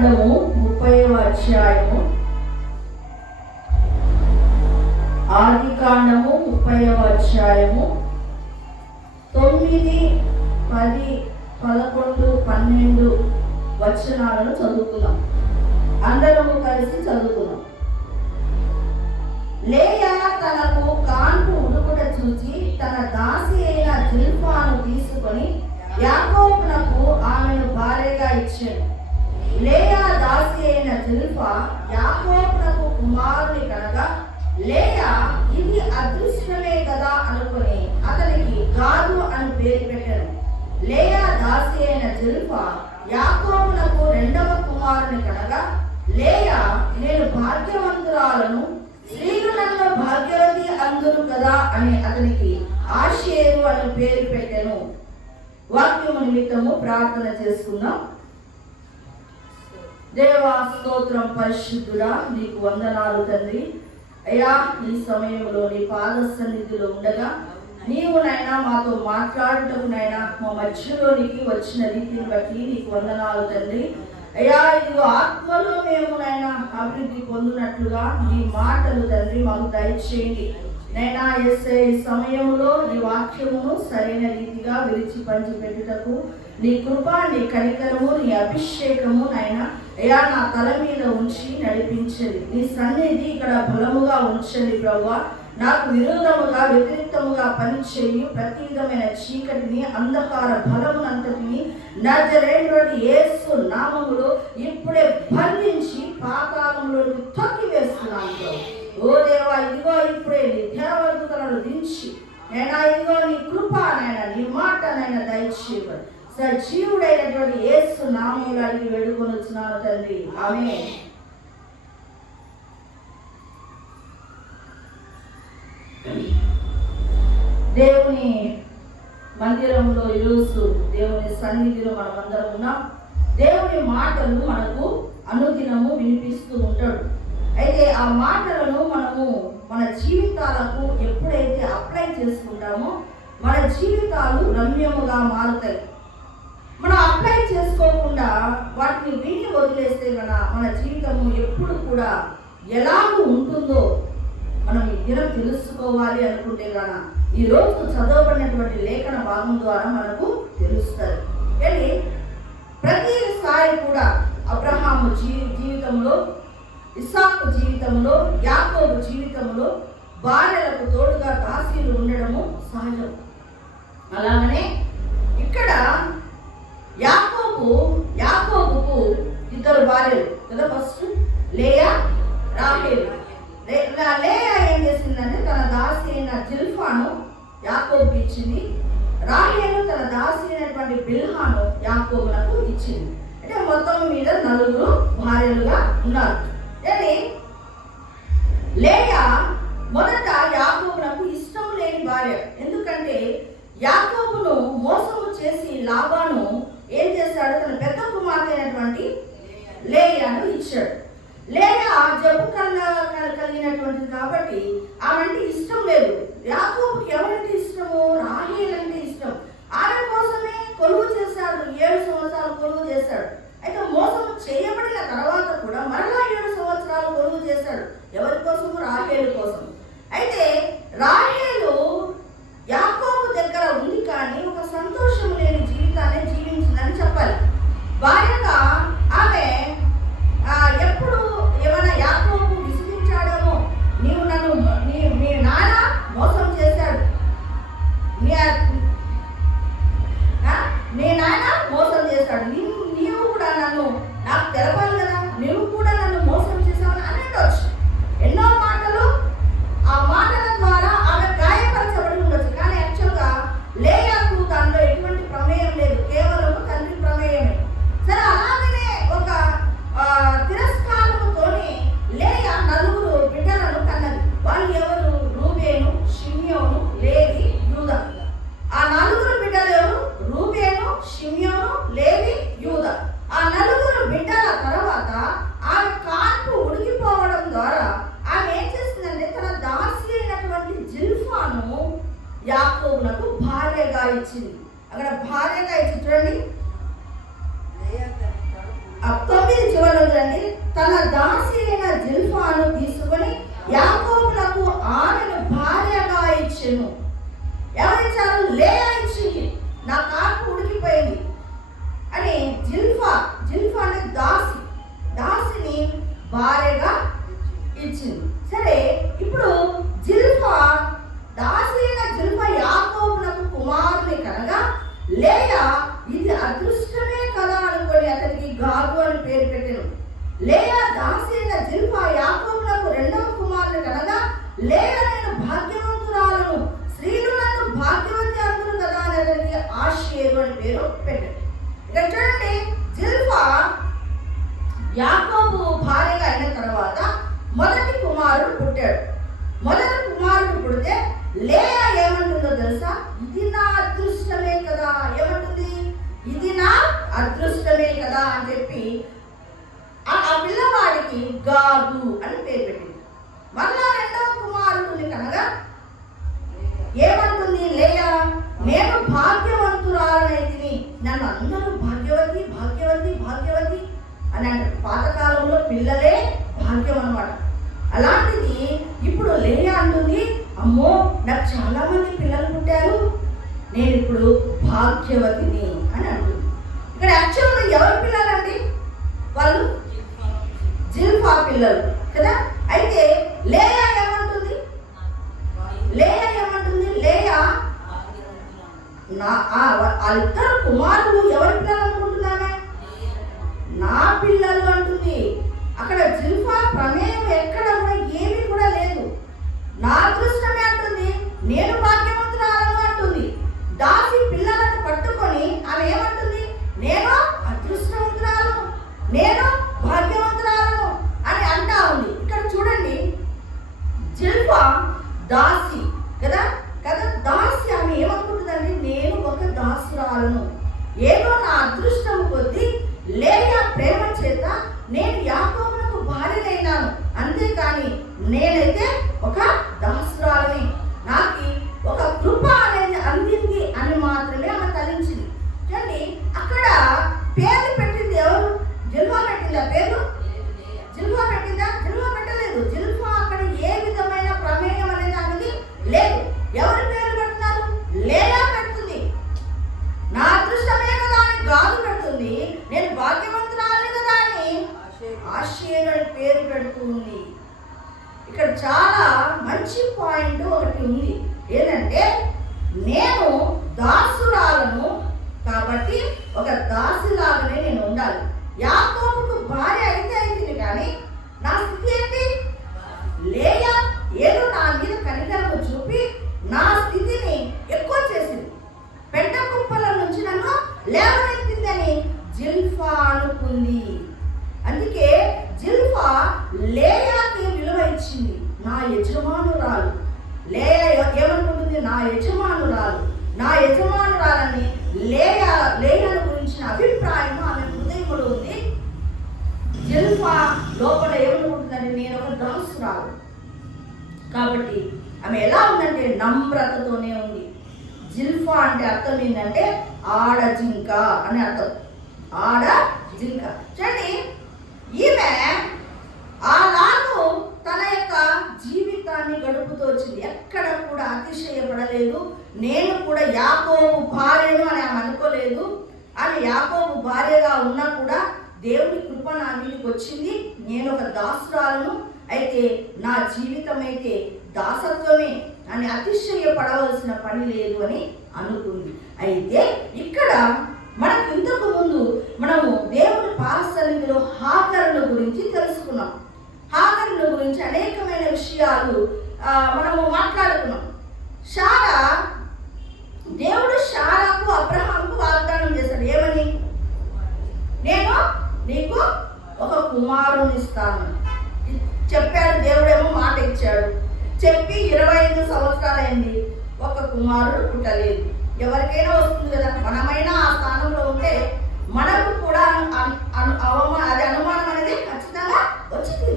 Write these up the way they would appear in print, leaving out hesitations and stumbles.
కాండము 30వ అధ్యాయము, ఆది కాండము 30వ అధ్యాయము 9, 10, 11, 12 వచనాలను చదువుతున్నాం. అందరము కలిసి చదువుతున్నాం. లేయా తనకు కాన్పు ఉడుకుట చూచి తన దాసి అయిన జిల్పాను తీసుకొని యాకోబునకు ఆమెను భార్యగా ఇచ్చాను. లేయా దాసి అయిన జిల్పా యాకోబునకు కుమారుని కనగా లేయా ఇది అదృష్టమే కదా అనుకుని అతనికి గాదు అని పేరు పెట్టాను. లేయా దాసి అయిన జిల్పా యాకోబునకు రెండవ కుమారుని కనగా లేయా నేను భాగ్యవంతురాలను, స్త్రీలు నన్ను భాగ్యవతి అందరు కదా అని అతనికి ఆషేరు అని పేరు పెట్టాను. వాక్యము నిమిత్తము ప్రార్థన చేసుకుందాం. దేవా స్తోత్రం, పరిశుద్ధుడా, నీకు వందనాలు తండ్రి. అయ్యా, ఈ సమయంలో నీ పాద సన్నిధిలో ఉండగా నీవు నైనా మాతో మాట్లాడుటకు నైనా మా మధ్యలోనికి వచ్చిన రీతిని బట్టి నీకు వందనాలు తండ్రి. అయ్యా, ఇదిగో ఆత్మలో మేము నైనా అభివృద్ధి పొందినట్లుగా నీ మాటలు తండ్రి మాకు దయచేయండి నైనా. యేసయ్య, ఈ సమయంలో నీ వాక్యమును సరైన రీతిగా విరిచి పంచిపెట్టుటకు నీ కృప, నీ కనికరము, నీ అభిషేకము నైనా అయ్యా నా తల మీద ఉంచి నడిపించండి. నీ సన్నిధి ఇక్కడ బలముగా ఉంచండి ప్రభువా. నాకు విరోధముగా వ్యతిరేక్తముగా పనిచేయు ప్రతి విధమైన చీకటిని, అంధకార బలమునంతటిని నజరేయుడైన యేసు నామములో ఇప్పుడే బంధించి పాతాళంలోకి తొక్కి వేస్తున్నాను. ఓ దేవా, ఇదిగో ఇప్పుడే నీ దేవదూతలను దించి నైనా ఇదిగో నీ కృప నైనా నీ మాట నైనా దయచేయబడి సజీవుడైనటువంటి యేసు నామములో అడిగి వేడుకొని వచ్చినాను తండ్రి, ఆమేన్. దేవుని మందిరంలో ఈరోజు దేవుని సన్నిధిలో మనమందరం ఉన్నాం. దేవుని మాటలు మనకు అనుదినము వినిపిస్తూ ఉంటాడు. అయితే ఆ మాటలను మనము మన జీవితాలకు ఎప్పుడైతే అప్లై చేసుకుంటామో మన జీవితాలు రమ్యముగా మారుతాయి. మనం అప్లై చేసుకోకుండా వాటిని విని వదిలేస్తే మన జీవితము ఎప్పుడు కూడా ఎలాగూ ఉంటుందో మనం ఈ దినం తెలుసుకోవాలి అనుకుంటే గన ఈ రోజు చదవబడినటువంటి లేఖన భాగం ద్వారా మనకు తెలుస్తుంది. కానీ ప్రతిసారి కూడా అబ్రహాము జీవితంలో, ఇస్సాకు జీవితంలో, యాకోబు జీవితంలో భార్యలకు తోడుగా దాసీలు ఉండడము సహజం. అలాగనే ఇక్కడ యాకోబుకు ఇద్దరు భార్యలు కదా. ఫస్ట్ లేయా, రాహేలు. లేయా ఏం చేసిందంటే తన దాసి అయిన జిల్పాను యాకోబుకి ఇచ్చింది. రాహేలు తన దాసి అయినటువంటి బిల్హాను యాకోబునకు ఇచ్చింది. అంటే మొత్తం మీద 4 భార్యలుగా ఉన్నారు. కానీ లేయా మొదట యాకోబునకు ఇష్టం లేని భార్య. ఎందుకంటే యాకోబును మోసము చేసి లాబాను ఏం చేశాడు, తన పెద్ద కుమార్తె అయినటువంటి లేయాను ఇచ్చాడు. లేయా జబ్బు కలిగినటువంటిది కాబట్టి ఆమె అంటే ఇష్టం లేదు. యాకోబుకి ఎవరంటే ఇష్టము, రాహేలు అంటే ఇష్టం. ఆమె కోసమే కొలువు చేశాడు. 7 సంవత్సరాలు కొలువు చేశాడు. అయితే మోసము చేయబడిన తర్వాత కూడా మరలా 7 సంవత్సరాలు కొలువు చేశాడు. ఎవరి కోసము? రాహేలు కోసం. అయితే రాహేలు యాకోబు దగ్గర ఉంది కానీ ఒక సంతోషం లేని జీవితాన్ని జీవించిందని చెప్పాలి. భార్యగా ఆమె ఎప్పుడు ఏమైనా యాకోబు విసిగించాడేమో, నీవు నన్ను మీ నాన్న మోసం చేశాడు, నీ నాన్న మోసం చేశాడు, నీవు కూడా నన్ను నాకు తెలపాలి కదా, నీవు కూడా నన్ను మోసం చేశావని అనేటవచ్చు. ఎన్నో మాటలు, ఆ మాటల ద్వారా ఆమె గాయపరచబడి ఉండొచ్చు. కానీ యాక్చువల్గా లేయాకు దానిలో ఎటువంటి ప్రమేయం లేదు, కేవలం తండ్రి ప్రమేయమే. సరే, అలాగనే ఒక తిరస్కారముతోని లేయా 4 బిడ్డలను కన్నది. వాళ్ళు ఎవరు? రూబేను, షిమ్యోను, లేవి, యూదా. ఆ 4 బిడ్డలు ఎవరు? రూబేను, షిమ్యోను, లేవి, యూదా. ఆ 4 బిడ్డల తర్వాత ఆమె కాన్పు ఉడికిపోవడం ద్వారా ఆమె ఏం చేసిందంటే తన దాసి అయినటువంటి జిల్పాను యాకోబునకు భార్యగా ఇచ్చింది. అక్కడ భార్యగా ఇచ్చి చూడండి, 9 చివరిలో తన దాసి అయిన జిల్పాను తీసుకొని యాకోబునకు ఆమెను భార్యగా ఇచ్చెను. ఎవరిచ్చారు? లేయా ఇచ్చింది. నా కాపు ఉడికిపోయింది అని జిల్పా అంటే దాసిని భార్యగా ఇచ్చింది. సరే, ఇప్పుడు దాసి అయిన జిల్పా యాకోబునకు కుమారుని కనగా లేయా ఇది అదృష్టమే కదా అనుకొని అతనికి గాదు అని పేరు పెట్టెను. లేయా దాసి అయిన జిల్పా యాకోబునకు రెండవ కుమారుని కనగా లేయా నేను భాగ్యవంతురాలను, స్త్రీలు నన్ను భాగ్యవతి అందరు కదా అని అతనికి ఆషేరు అని పేరు పెట్టాడు. ఇక్కడ చూడండి, జిల్పా యాకోబు భార్యగా అయిన తర్వాత మొదటి కుమారుడు పుట్టాడు. మొదటి కుమారుడు పుడితే లేయా ఏమంటుందో తెలుసా? ఇది నా అదృష్టమే కదా. ఏమంటుంది? ఇది నా అదృష్టమే కదా అని చెప్పి ఆ పిల్లవాడికి గాదు అని పేరు పెట్టింది. మళ్ళా రెండవ కుమారుడిని కనగా ఏమంటుంది లేయా? నేను భాగ్యవంతురాలనైతిని, నన్ను అందరూ భాగ్యవతి భాగ్యవతి భాగ్యవతి అని అంటారు. పాతకాలంలో పిల్లలే భాగ్యం అన్నమాట. అలాంటిది ఇప్పుడు లేయా అంటుంది, అమ్మో నాకు చాలా మంది పిల్లలు పుట్టారు, నేను ఇప్పుడు భాగ్యవతిని అని అంటుంది. ఇక్కడ యాక్చువల్గా ఎవరి పిల్లలండి? వాళ్ళు జిల్పా పిల్లలు కదా. అయితే లేయా ఏమంటుంది? వాళ్ళిద్దరు కుమారులు ఎవరి పిల్లలు అనుకుంటున్నామే? నా పిల్లలు అంటుంది. అక్కడ జిల్పా ప్రమేయం ఎక్కడ కూడా ఏమీ కూడా లేదు. నా అదృష్టమే అంటుంది, నేను భాగ్యవంతురాలను అంటుంది. దాసి పిల్లలను పట్టుకొని ఆమె ఏమంటుంది? నేను అదృష్టవంతురాలను, నేను భాగ్యవంతురాలను అని అంటా ఉంది. ఇక్కడ చూడండి, జిల్పా దాసి కదా. దాసి ఆమె ఏమనుకుంటుందండి? నేను ఒక దాసురాలను, ఏదో నా అదృష్టం కొద్దీ లేయా ప్రేమ చేత నేను యాకోబునకు భార్యనైనాను, అంతేకాని నేనైతే ఒక దాసురాలని, నాకు ఒక కృప అనేది అందింది అని మాత్రమే ఆమె తలించింది. చూడండి, అక్కడ పేరు పెట్టింది ఎవరు? జిల్పా పెట్టిందా పేరు? జిల్పా పెట్టిందా? జిల్పా పెట్టలేదు. జిల్పా అక్కడ ఏ విధమైన ప్రమేయం అనేది ఆమెకి లేదు. ఎవరి పేరు పెడుతున్నారు? లేయా పెడుతుంది. నా అదృష్టమే కదా అని గాదు పెడుతుంది, నేను భాగ్యవంతురాలి కదా అని ఆషేరు అని పేరు పెడుతుంది. ఇక్కడ చాలా మంచి పాయింట్ ఒకటి ఉంది. ఏంటంటే, నేను దాసురాలను కాబట్టి ఒక దాసిలాగానే నేను ఉండాలి. యాకోబుకు భార్య అయితే అయింది, కానీ నా స్థితి ఏంటి? లేయా ఏదో నా మీద కనికరము చూపి నా స్థితిని ఎక్కువ చేసింది. పెద్ద కుప్పల నుంచి నన్ను లేవనెత్తిందని జిల్పా అనుకుంది. అందుకే జిల్పా లేయాకి విలువ ఇచ్చింది. నా యజమానురాలు. లేయా ఏమనుకుంటుంది? నా యజమానురాలని లేయాను గురించిన అభిప్రాయం ఆమె హృదయంలో ఉంది. జిల్పా లోపల ఏమనుకుంటుందంటే, నేను ఒక దాసురాలు కాబట్టి ఆమె ఎలా ఉందంటే నమ్రతతోనే ఉంది. జిల్పా అంటే అర్థం ఏంటంటే ఆడజింక అని అర్థం. ఆడజింక. చూడండి, ఈమె అలాగూ తన యొక్క జీవితాన్ని గడుపుతూ వచ్చింది. ఎక్కడ కూడా అతిశయపడలేదు. నేను కూడా యాకోబు భార్యను అని ఆమె అనుకోలేదు. ఆమె యాకోబు భార్యగా ఉన్నా కూడా దేవుని కృప నా మీదకి వచ్చింది, నేను ఒక దాసురాలను, అయితే నా జీవితం అయితే దాసత్వమే అని అతిశయపడవలసిన పని లేదు అని అనుకుంది. అయితే ఇక్కడ మనకు ఇంతకు ముందు మనము దేవుని పాదసన్నిధిలో హాగరును గురించి తెలుసుకున్నాం. హాగరును గురించి అనేకమైన విషయాలు మనము మాట్లాడుకున్నాం. దేవుడు శారాకు అబ్రహాముకు వాగ్దానం చేశాడు. ఏమని? నేను నీకు ఒక కుమారుని ఇస్తాను చెప్పాడు. దేవుడేమో మాట ఇచ్చాడు. చెప్పి 25 సంవత్సరాలైంది, ఒక కుమారుడు పుట్టలేదు. ఎవరికైనా వస్తుంది కదా, మనమైనా ఆ స్థానంలో ఉంటే మనకు కూడా అది అనుమానం అనేది ఖచ్చితంగా వచ్చింది.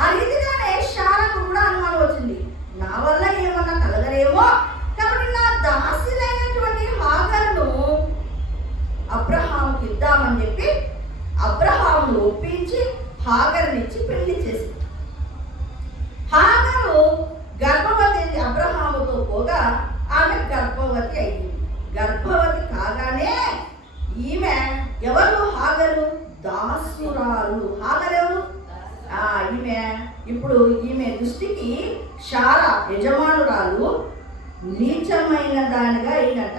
ఆ రీతిగానే శారాకు కూడా అనుమానం వచ్చింది, నా వల్ల ఏమన్నా కలగరేమో, కాబట్టి నా దాసినైనటువంటి హాగరును అబ్రహాముకి ఇద్దామని చెప్పి అబ్రహాము ఒప్పించి హాగరునిచ్చి పెళ్లి చేసింది. హాగరు గర్భవతి అబ్రహాముతో పోగా ఆమె గర్భవతి అయింది. గర్భవతి కాగానే ఈమె ఎవరు? హాగరు దాసురాలు. హాగరెవరు? ఈమె దృష్టికి శారా యజమానురాలు నీచమైన దానిగా అయినట.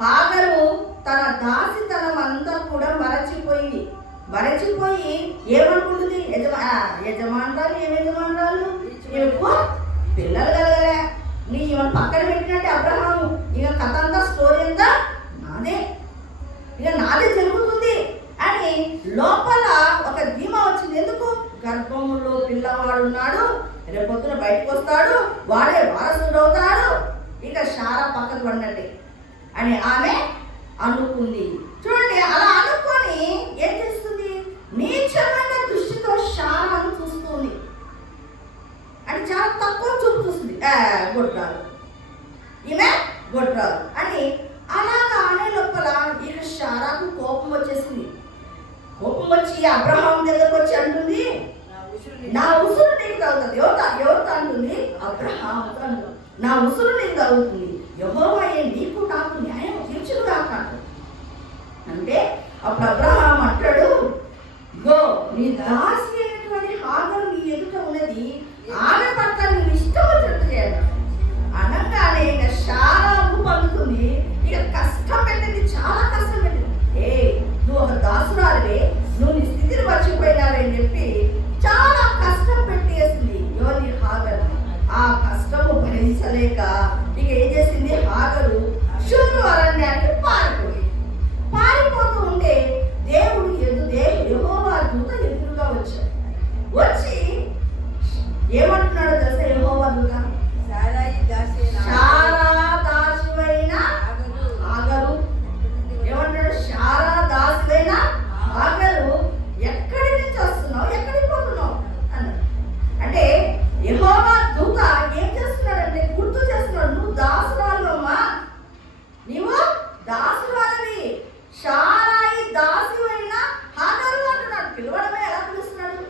హాగరు తన దాసితనం అంతా కూడా మరచిపోయి ఏమనుకుంటుంది? యజమానురాలు ఏమయజమానురాలు ఎక్కువ పిల్లలు కలగలే, ఈమెను పక్కన పెట్టినట్టే అబ్రహాము. ఇక కథ అంతా స్టోరీ అంతా నాదే జరుగుతుంది అని లోపల ఒక ధీమా వచ్చింది. ఎందుకు? గర్భంలో పిల్లవాడు ఉన్నాడు, రేపొద్దున బయటకు వస్తాడు, వాడే వారసుడు అవుతాడు, ఇక శారా పక్కకు పడినట్టే అని ఆమె అనుకుంది. చూడండి, అలా అనుకొని ఏం చేస్తుంది? నీచమైన దృష్టితో శారాను చూస్తుంది. అంటే చాలా తక్కువ చూపు చూస్తుంది. గొడ్రాలు, ఈమె గొడ్రాలు అని అలాగా అనే లోపల ఇక శారాకు కోపం వచ్చేసింది. కోపం వచ్చి అబ్రహాం దగ్గరకు వచ్చి అంటుంది, నా ఉసురు నీకు తగ్గుతుంది. ఎవరితో అంటుంది? అబ్రహాంతో అంటుంది. నా ఉసురు నీకు తగ్గుతుంది, యెహోవాయే నీకు నాకు న్యాయం తీర్చుగా కాదు అంటే అప్పుడు అబ్రహాం అంటాడు, ఇగో నీ దాసి అయినటువంటి హాగరు నీ ఎదుట ఉన్నది, ఆమె పట్ల నేను ఇష్టం వచ్చినట్టు చేయాలి అనగానే ఇక శారా పొందుతుంది. ఇక కష్టం పెట్టింది, చాలా కష్టం పెట్టింది. నువ్వు ఒక దాసురాలివే, నువ్వు నీ స్థితిని మర్చిపోయినావే అని చెప్పి చాలా కష్టం పెట్టేసింది యోని హాగరు. ఆ కష్టము భరించలేక ఇక ఏం చేసింది? హాగరు షూరు అరణ్యానికి పారిపోతూ ఉంటే దేవుడు యెహోవా దూత ఎదురుగా వచ్చాడు. వచ్చి ఏమంటున్నాడు తెలుసా? యెహోవా దూత, శారా దాసివైన హాగరు ఏమంటాడు? శారా దాసివైన హాగరు ఎక్కడి నుంచి వస్తున్నావు, ఎక్కడికి పోతున్నావు అన్నాడు. అంటే యెహోవా దూత ఏం చేస్తున్నాడంటే గుర్తు చేస్తున్నాడు, నువ్వు దాసురాలు అమ్మా, నీవు దాసురాలివి, శారాయి దాసివైన హాగరు అంటున్నాడు. పిలవడమే ఎలా పిలుస్తున్నాడు?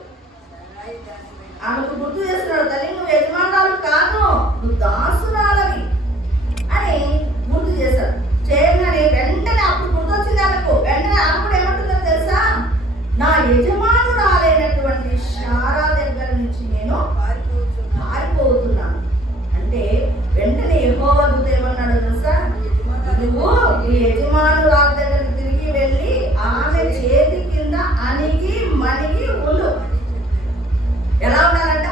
ఆమెకు గుర్తు చేస్తున్నాడు, తల్లి నువ్వు యజమానురాలు కాదు, నువ్వు దాసురాలవి అని గుర్తు చేశాడు. చేయగానే వెంటనే అప్పుడు గుర్తొచ్చింది ఆమెకు. వెంటనే ఆమె కూడా ఏమంటుందో తెలుసా? నా యజమానురాలైనటువంటి శారా దగ్గర నుంచి నేను పారిపోతున్నాను అంటే వెంటనే యెహోవా దూత ఏమన్నాడో తెలుసా? నువ్వు ఈ యజమానురాల దగ్గరికి తిరిగి వెళ్ళి ఆమె చేతి కింద అణిగి మణిగి ఉండు. ఎలా ఉండాలంట?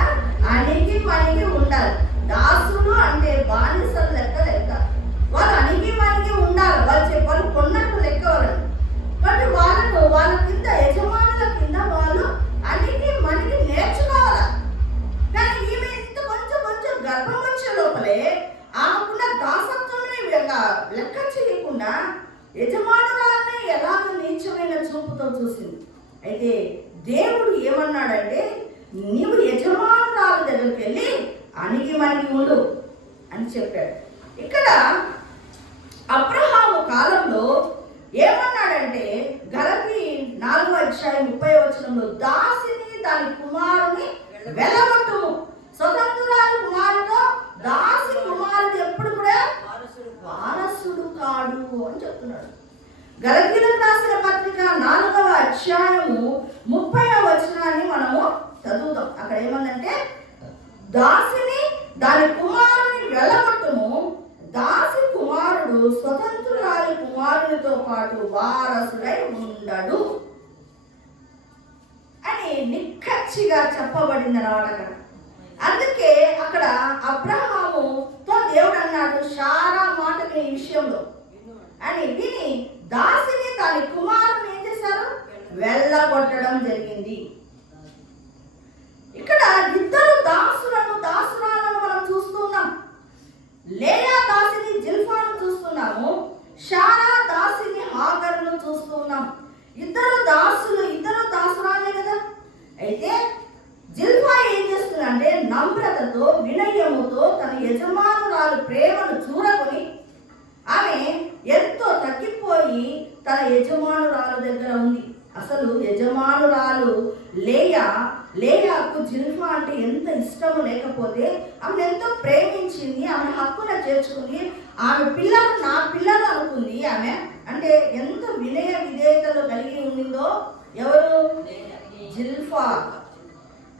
అణిగి మణిగి ఉండాలి. దాసులు అంటే బానిసలు లెక్క వాళ్ళు అణిగి మణిగి ఉండాలి. వాళ్ళు కొన్నట్టు లెక్క వాళ్ళు. కాబట్టి వాళ్ళ కింద యజమానుల కింద వాళ్ళు అణిగి మణిగి నేర్చుకోవాలి. కానీ ఈమె ఇంత కొంచెం గర్భం వచ్చే లోపలే ఆమెకున్న దాసత్వాన్ని లెక్క చేయకుండా యజమానురాల్ని ఎలాగ నీచమైన చూపుతో చూసింది. అయితే దేవుడు ఏమన్నాడంటే, నీవు యజమానురాల దగ్గరికి వెళ్ళి అణిగి మణిగి ఉండు అని చెప్పాడు. ఇక్కడ అబ్రహాము కాలంలో ఏమన్నాడంటే గలతీ 4:30 దాసిని దాని కుమారుని వెళ్ళగొట్టుము, స్వతంత్రురాలు కుమారుతో దాసి కుమారుడు ఎప్పుడు కూడా వారసుడు కాడు అని చెప్తున్నాడు. గలతీలకు రాసిన పత్రిక 4:30 మనము చదువుతాం. అక్కడ ఏమందంటే, దాసిని దాని కుమారుని వెళ్ళగొట్టుము, దాసి కుమారుడు స్వతంత్రురాలి కుమారునితో పాటు వారసుడై ఉండడు అని నిక్కచ్చిగా చెప్పబడింది అన్నమాట అక్కడ. అందుకే అక్కడ అబ్రహాముతో దేవుడు అన్నాడు, శారా మాటకి ఈ విషయంలో అని విని దాసిని దాని కుమారుని ఏం చేశారు? వెళ్ళగొట్టడం జరిగింది. ఇక్కడ ఇద్దరు దాసురాలను మనం చూస్తున్నాం. లేయా దాసిని జిల్పాను చూస్తున్నాము, శారా దాసిని హాగరును చూస్తున్నాం. ఇద్దరు దాసురాలే కదా. అయితే జిల్పా ఏం చేస్తుందంటే నమ్రతతో వినయముతో తన యజమానురాలు ప్రేమను చూరకొని ఆమె ఎంతో తగ్గిపోయి తన యజమానురాలు దగ్గర ఉంది. అసలు అసలు యజమానురాలు లేయాకు జిల్ఫా అంటే ఎంత ఇష్టము లేకపోతే ఆమె ఎంతో ప్రేమించింది, ఆమె హక్కున చేర్చుకుంది, ఆమె పిల్లలు నా పిల్లలు అనుకుంది. ఆమె అంటే ఎంత వినయ విధేయతలు కలిగి ఉండిందో. ఎవరు?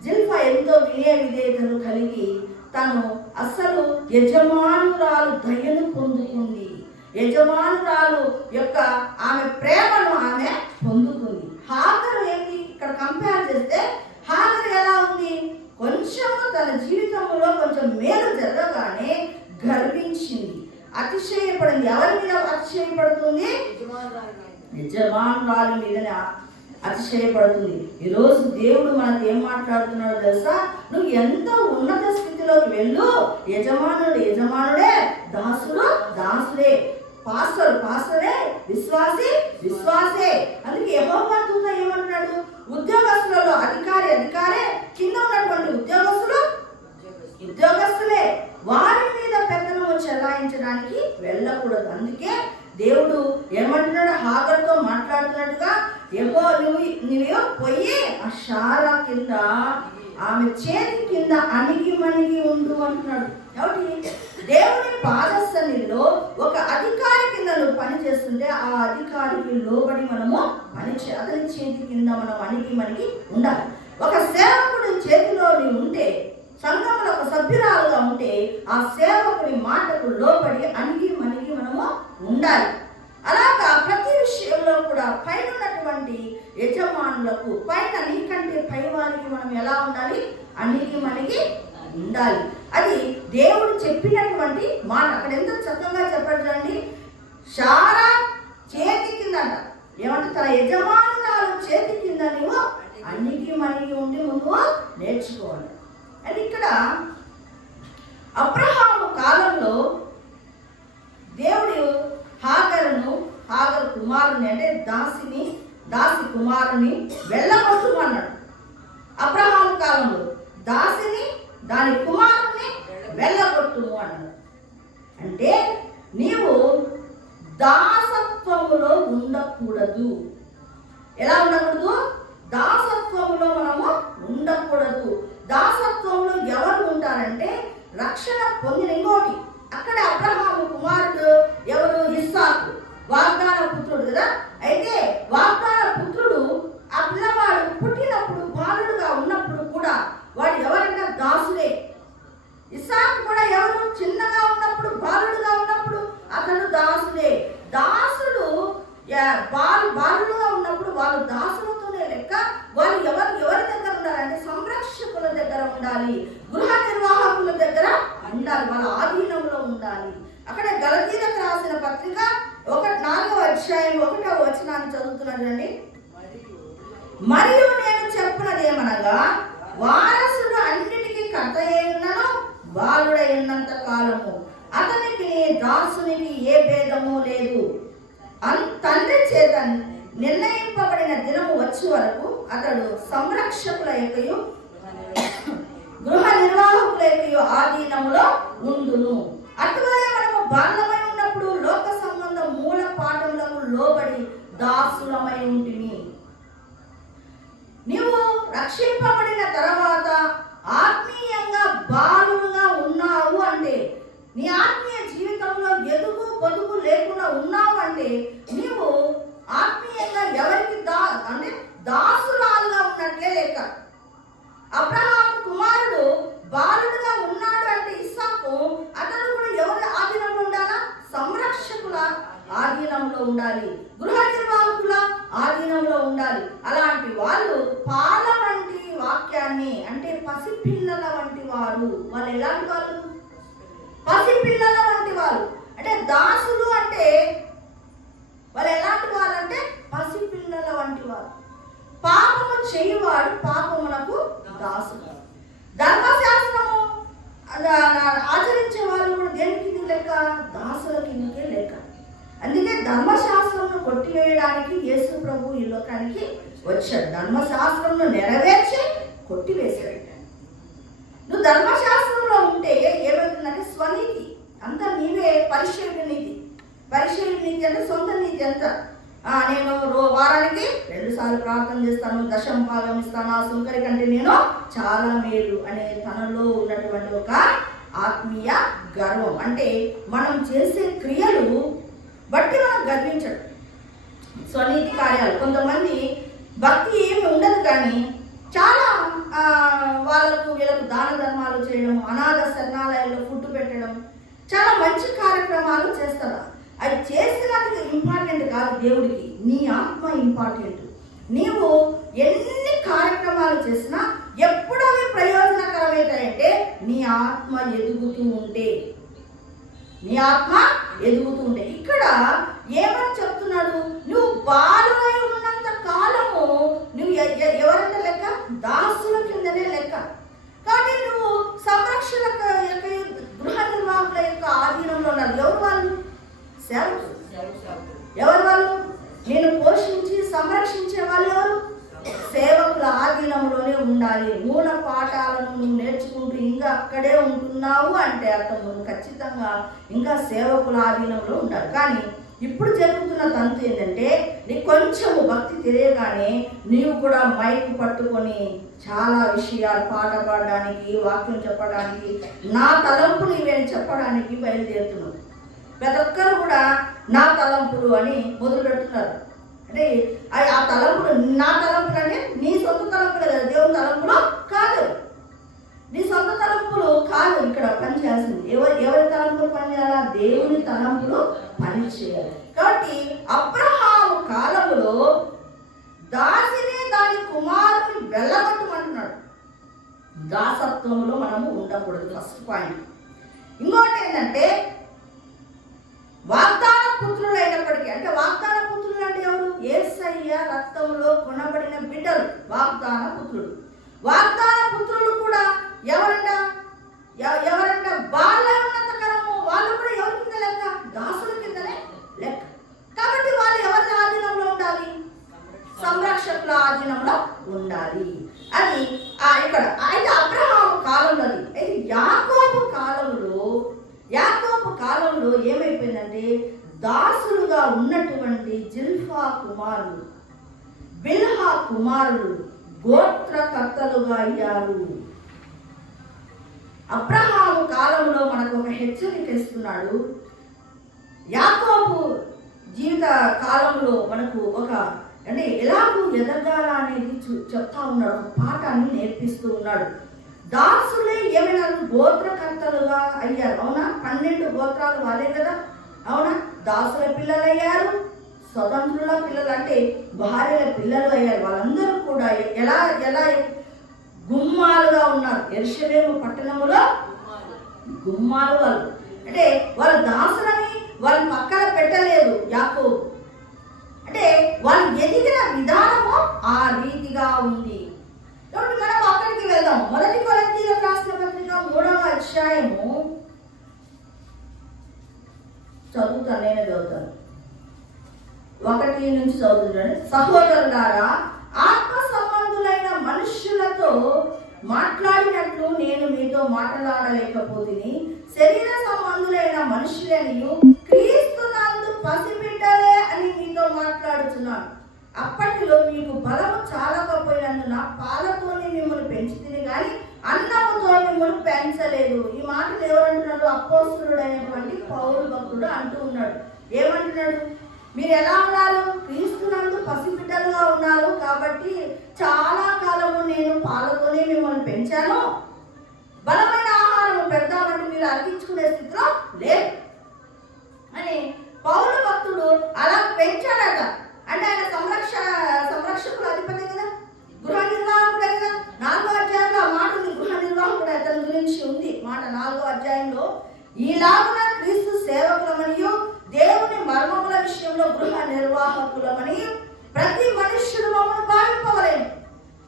జిల్ఫా ఎంతో వినయ విధేయతలు కలిగి తను అసలు యజమానురాలు దయను పొందుకుంది, యజమానురాలు యొక్క ఆమె ప్రేమను ఆమె పొందుకుంది. హాగరు ఏంటి ఇక్కడ కంపేర్ చేస్తే, హాగరు ఎలా ఉంది? కొంచెము తన జీవితంలో కొంచెం మేలు జరగగానే గర్వించింది, అతిశయపడింది. ఎవరి మీద అతిశయపడుతుంది? యజమానురాలు మీదనే అతిశయపడుతుంది. ఈరోజు దేవుడు మనకు ఏం మాట్లాడుతున్నాడో తెలుసా? నువ్వు ఎంత ఉన్నత స్థితిలోకి వెళ్ళు, యజమానుడే, దాసుడు దాసుడే, పాస్టరే, విశ్వాసే. అందుకే యెహోవా దూత ఏమంటున్నాడు? ఉద్యోగస్తులలో అధికారే, కింద ఉన్నటువంటి ఉద్యోగస్తులే, వారి మీద పెత్తనము చెలాయించడానికి వెళ్ళకూడదు. అందుకే దేవుడు ఏమంటున్నాడు? హాగరుతో మాట్లాడుతున్నట్టుగా, నువ్వు పోయి ఆ షారా కింద, ఆమె చేతి కింద అణిగి ఉండు అంటున్నాడు. కాబట్టి దేవుని పాదసన్నిధిలో ఒక అధికారి కింద నువ్వు పని చేస్తుంటే ఆ అధికారికి లోబడి మనము అతని చేతి కింద మనం అణిగి ఉండాలి. ఒక సేవకుడి చేతిలో నీవు ఉంటే, సంఘంలో ఒక సభ్యురాలుగా ఉంటే ఆ సేవకుడి మాటకు లోబడి అణిగి మనము ఉండాలి. అలాగా ప్రతి విషయంలో కూడా పైన ఉన్నటువంటి యజమానులకు, పైన నీకంటే పై వారికి మనం ఎలా ఉండాలి? అణిగి ఉండాలి. అది దేవుడు చెప్పినటువంటి మాట. అక్కడ ఎంత చక్కగా చెప్పండి. షారా చేతి కింద అంట, ఏమంటే తన యజమానురాలు చేతి కింద నువ్వు అణిగి ఉండి నువ్వు నేర్చుకోవాలి. అది ఇక్కడ అబ్రహాము కాలంలో దేవుడు హాగరు కుమారుని అంటే దాసి కుమారుని వెళ్ళగొట్టుమన్నాడు. అబ్రహాము కాలంలో దాసిని, దాని కుమారుని వెళ్ళగొట్టుము అన్నాడు. అంటే నీవు దాసత్వములో ఉండకూడదు. ఎలా ఉండకూడదు? దాసత్వములో మనము ఉండకూడదు. దాసత్వంలో ఎవరు ఉంటారంటే రక్షణ పొందిన ఇంకోటి. అక్కడ అబ్రహాము కుమారుడు ఎవరు? ఇస్సాకు, వాగ్దాన పుత్రుడు కదా. అయితే వాగ్దాన పుత్రుడు ఆ పిల్లవాడు పుట్టినప్పుడు బాలుడుగా ఉన్నప్పుడు కూడా వాడు ఎవరైనా దాసుడే. ఇస్సాకు కూడా ఎవరు? చిన్నగా ఉన్నప్పుడు, బాలుడుగా ఉన్నప్పుడు అతను దాసుడే. దాసుడు బాలుడుగా ఉన్నప్పుడు వాళ్ళు దాసులతోనే లెక్క. వాళ్ళు ఎవరి దగ్గర ఉండాలంటే సంరక్షకుల దగ్గర ఉండాలి, గృహ నిర్వాహకుల దగ్గర ఉండాలి, వాళ్ళ ఆధీనంలో ఉండాలి. అక్కడ గలతీలకు రాసిన పత్రిక 4వ అధ్యాయం 1వ వచనాన్ని చదువుతున్నాడండి. మరియు నేను చెప్పున్నది ఏమనగా, వారసుడు అన్నిటికీ కర్త అయినను బాలుడై ఉన్నంత కాలము అతనికి దాసునికి ఏ భేదము లేదు. తండ్రి చేత నిర్ణయింపబడిన దినము వచ్చే వరకు అతడు సంరక్షకుల యొక్కయు గృహ నిర్వాహకుల యొక్కయు ఆధీనములో ఉండును. అటువలే మనము బాలమై ఉన్నప్పుడు లోక సంబంధ మూల పాఠములకు లోబడి దాసులమై ఉంటిమి. నీవు రక్షింపబడిన తర్వాత ఆత్మీయంగా బాలుడుగా ఉన్నావు అంటే, నీ ఆత్మీయ జీవితంలో ఎదుగు పొదుగు లేకుండా ఉన్నావు అంటే నీవు ఆత్మీయంగా ఎవరికి అంటే దాసురాలుగా ఉన్నట్లే లెక్క. అబ్రహాము కుమారుడు బాలుడుగా ఉన్నాడు అంటే ఇస్సాకు, అతను కూడా ఎవరి ఆధీనంలో ఉండాలా? సంరక్షకుల ఆధీనంలో ఉండాలి, గృహ నిర్వాహకుల ఆధీనంలో ఉండాలి. అలాంటి వాళ్ళు పాల వంటి వాక్యాన్ని అంటే పసిపిల్లల వంటి వారు. వాళ్ళు ఎలాంటి వాళ్ళు? పసిపిల్లల వంటి వారు. అంటే దాసులు అంటే వాళ్ళు ఎలాంటి వారు అంటే పసిపిల్లల వంటి వారు. పాపము చేయువాడు పాపమునకు దాసుడు. ధర్మశాస్త్రము ఆచరించే వాళ్ళు కూడా దేనికి లెక్క? దాసుల కిందకే లెక్క. అందుకే ధర్మశాస్త్రంను కొట్టివేయడానికి యేసు ప్రభు ఈ లోకానికి వచ్చాడు. ధర్మశాస్త్రంను నెరవేర్చి కొట్టివేశాడు. నువ్వు ధర్మశాస్త్రంలో ఉంటే ఏమవుతుందంటే స్వనీతి అంతా నీవే. పరిశీలన నీతి అంటే సొంత నీతి అంతా నేను వారానికి 2 సార్లు ప్రార్థన చేస్తాను, దశమ భాగం ఇస్తాను, ఆ సుంకరి కంటే నేను చాలా మేలు అనే తనలో ఉన్నటువంటి ఒక ఆత్మీయ గర్వం. అంటే మనం చేసే క్రియలు బట్టి మనం గర్వించడం. స్వనీతి కార్యాలు, కొంతమంది భక్తి ఏమి ఉండదు కానీ చాలా వీళ్ళకు దాన ధర్మాలు చేయడం, అనాథ శరణాలయాల్లో ఫుడ్ పెట్టడం, చాలా మంచి కార్యక్రమాలు చేస్తారు. అది చేసినందుకు ఇంపార్టెంట్ కాదు దేవుడికి, నీ ఆత్మ ఇంపార్టెంట్. నీవు ఎన్ని కార్యక్రమాలు చేసినా ఎప్పుడు అవి ప్రయోజనకరమవుతాయంటే నీ ఆత్మ ఎదుగుతూ ఉంటే, నీ ఆత్మ ఎదుగుతూ ఉంటే. ఇక్కడ ఏమని చెప్తున్నాడు? నువ్వు బాలువై ఉన్నంత కాలము నువ్వు ఎవరంటే లెక్క, దాసుల కిందనే లెక్క. కాబట్టి నువ్వు సంరక్షణ గృహ నిర్వాహకుల యొక్క ఆధీనంలో ఉన్నారు. ఎవరు వాళ్ళు? సేవకులు. ఎవరు వాళ్ళు? నేను పోషించి సంరక్షించే వాళ్ళు ఎవరు? సేవకుల ఆధీనంలోనే ఉండాలి. మూల పాఠాలను నువ్వు నేర్చుకుంటూ ఇంకా అక్కడే ఉంటున్నావు అంటే అర్థం నువ్వు ఖచ్చితంగా ఇంకా సేవకుల ఆధీనంలో ఉండాలి. కానీ ఇప్పుడు జరుగుతున్న తంతు ఏంటంటే, నీకు కొంచెము భక్తి తెలియగానే నీవు కూడా మైక్ పట్టుకొని చాలా విషయాలు పాట పాడడానికి, వాక్యం చెప్పడానికి, నా తలంపులు ఇవేని చెప్పడానికి బయలుదేరుతున్నావు. ప్రతి ఒక్కరు కూడా నా తలంపులు అని మొదలు పెడుతున్నారు. అంటే ఆ తలంపులు, నా తలంపులు అంటే నీ సొంత తలంపులే కదా, దేవుని తలంపులు కాదు. నీ సొంత తలంపులు కాదు ఇక్కడ పని చేయాల్సింది. ఎవరి తలంపులు పనిచేయాలా? దేవుని తలంపులు పని చేయాలి. కాబట్టి అబ్రహాము కాలంలో దాసిని దాని కుమారుని వెళ్ళగొట్టమంటున్నాడు. దాసత్వంలో మనము ఉండకూడదు, ఫస్ట్ పాయింట్. ఇంకోటి ఏంటంటే, వాగ్దాన పుత్రులైనప్పటికీ, అంటే వాగ్దాన పుత్రులు అంటే ఎవరు? యేసయ్య రక్తంలో కొనబడిన బిడ్డలు వాగ్దాన పుత్రులు. వాగ్దాన పుత్రులు కూడా ఎవరంట? బాలై ఉన్నంత కాలము వాళ్ళు కూడా ఎవరి కింద లెక్క? దాసుల కిందనే లెక్క. కాబట్టి వాళ్ళు ఎవరి ఆధీనంలో ఉండాలి? సంరక్షకుల ఆధీనంలో ఉండాలి. అది ఇక్కడ అయితే అబ్రహాము కాలంలో. అయితే యాకోబు కాలంలో ఏమైపోయిందంటే, దాసులుగా ఉన్నటువంటి జిల్హా కుమారులు, బిల్హా కుమారులు గోత్రకర్తలుగా అయ్యారు. అబ్రహాము కాలంలో మనకు ఒక హెచ్చరిక ఇస్తున్నాడు. యాకోబు జీవిత కాలంలో మనకు ఒక అంటే ఎలాగూ ఎదగాల అనేది చెప్తా ఉన్నాడు, ఒక పాఠాన్ని నేర్పిస్తూ ఉన్నాడు. దాసులే ఏమైనా గోత్రకర్తలుగా అయ్యారు. అవునా? 12 గోత్రాలు వాళ్ళే కదా, అవునా? దాసుల పిల్లలు అయ్యారు, స్వతంత్రుల పిల్లలు అంటే భార్యల పిల్లలు అయ్యారు. వాళ్ళందరూ కూడా ఎలా గుమ్మాలుగా ఉన్నారు. యెరూషలేము పట్టణములో గుమ్మాలు వాళ్ళు. అంటే వాళ్ళ దాసులని వాళ్ళ పక్కన పెట్టలేదు యాకోబు. అంటే వాళ్ళు ఎదిగిన విధానము ఆ రీతిగా ఉంది. కాబట్టి మనం అక్కడికి వెళ్దాం. 1 కొరింథీయులకు రాసిన పత్రిక 3వ అధ్యాయము చదువుతాను, నేనే చదువుతాను. 1 నుంచి చదువుతున్నాను. సహోదరులారా, ఆత్మ సంబంధులైన మనుష్యులతో మాట్లాడినట్లు నేను మీతో మాట్లాడలేకపోతిని. శరీర సంబంధులైన మనుష్యులను క్రీస్తునందు పసిబిడ్డలే అని మీతో మాట్లాడుతున్నాను. అప్పటిలో మీకు బలము చాలకపోయినందున పాలతోనే మిమ్మల్ని పెంచితిని కానీ అన్నముతో మిమ్మల్ని పెంచలేదు. ఈ మాటలు ఎవరంటున్నాడు? అపోస్తలుడైనటువంటి పౌలు భక్తుడు అంటూ ఉన్నాడు. ఏమంటున్నాడు? మీరు ఎలా ఉన్నారు? క్రీస్తునందు పసిబిడ్డలుగా ఉన్నారు. కాబట్టి చాలా కాలము నేను పాలతోనే మిమ్మల్ని పెంచాను. బలమైన ఆహారం పెడతామంటే మీరు అర్పించుకునే స్థితిలో లేదు అని పౌలు భక్తుడు అలా పెంచాడట. అంటే ఆయన సంరక్షకుడు అధిపతి కదా, గృహ నిర్వాహకుడే కదా. 4వ అధ్యాయంలో ఆ మాట ఉంది, గృహ నిర్వాహకుడు అతని గురించి ఉంది మాట. 4వ అధ్యాయంలో ఈలాగున క్రీస్తు సేవకులమనియు దేవుని మర్మముల విషయంలో గృహ నిర్వాహకులమని ప్రతి మనుష్యుడు మమ్మల్ని భావింపవలేను.